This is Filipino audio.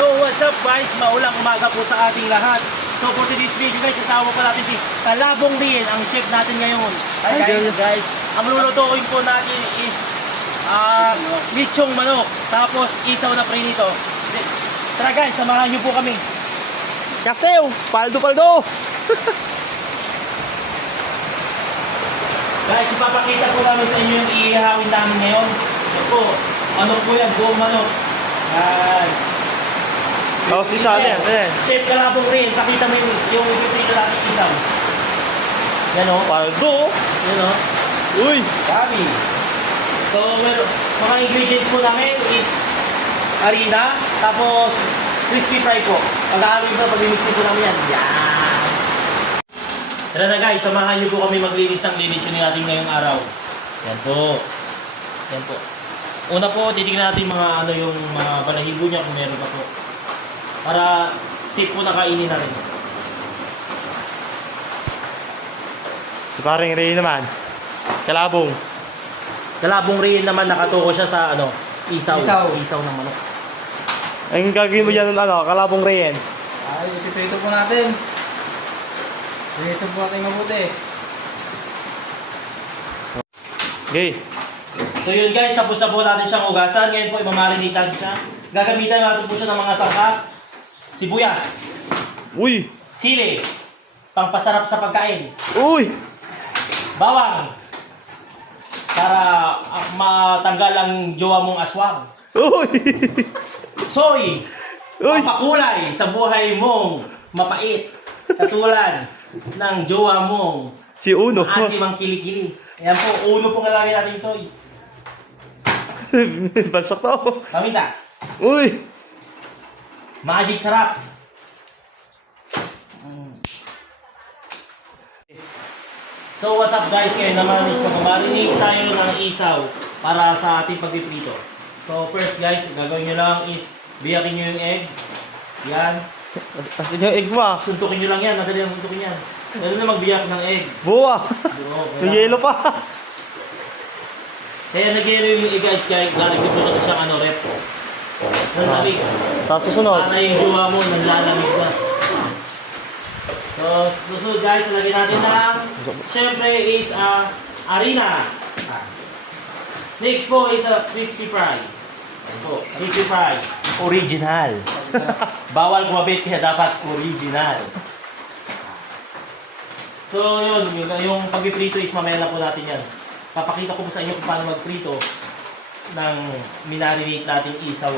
Hello, what's up guys? Maulang umaga po sa ating lahat. So for today's video guys, kasama po natin si Kalabong Riin, ang chef natin ngayon. Hi guys. Ang lulutuin po natin is lechong manok, tapos isaw na prinito. Tara guys, samahan niyo po kami. Kasew! Paldo! Guys, ipapakita po namin sa inyo yung iihawin namin ngayon. Ito po, ano po yan, buong manok. Yan. Oh, si Sally yan. Ayan. Chef Kalabong Riin, pakita mo yung ipiprito natin isaw. Yan o. Paldo! Yan o. Uy! Dami. So, mga ingredients po namin is harina, tapos crispy fry po. Pag-aalawin po, pag-mixin po namin yan. Yan! Tara na guys, samahan niyo po kami maglinis ng lilitsyon natin ngayong araw. Yan po. Yan po. Una po, titignan natin mga ano yung mga balahibo niya kung meron pa po. Para safe po na kainin natin. Si paring Ray naman. Kalabong. Kalabong Riin naman nakatuko siya sa ano, isaw. Isaw ng manok. Ang gagawin mo dyan ng ano, Kalabong Ray yan. Ay, ipiprito po natin. Linisan po natin mabuti. Okay. So yun guys, tapos na po natin siyang hugasan. Ngayon po, imamarinate natin siya. Gagamitan natin po siya ng mga sangkap. Sibuyas, Uy! sili, pangpasarap sa pagkain, Uy! bawang, para matanggal ang jowa mong aswang, Uy! soy, Uy! pampakulay sa buhay mong mapait, katulad ng jowa mong Si Uno. maasim ang kilikili. Ayan po, uno pong lalagay natin yung soy. Balsak to. Paminta, Uy! magic sarap. So what's up guys, ngayon naman is mag-marinate tayo ng isaw para sa ating pagpiprito. So first guys, gagawin nyo lang is biyakin nyo yung egg. Yan. Tapos yung egg mo ah. Suntukin nyo lang yan, madali lang suntukin yan. Ganun na magbiyak ng egg. Buwa! Oo, May yelo pa. Kaya nag-yelo yung egg guys, kaya lalagyan ko kasi siyang ano, rep. Nalamig. Tapos susunod. Para yung jowa mo, nalalamig na. So, susunod guys, lagyan natin ng, syempre is harina. Next po is crispy fry. Ito, crispy fry. Original. Bawal kumabit kaya dapat original. So yun, yung pagpiprito is mamaya lang po natin yan. Papakita ko po sa inyo kung paano magprito ng minarinate nating isaw.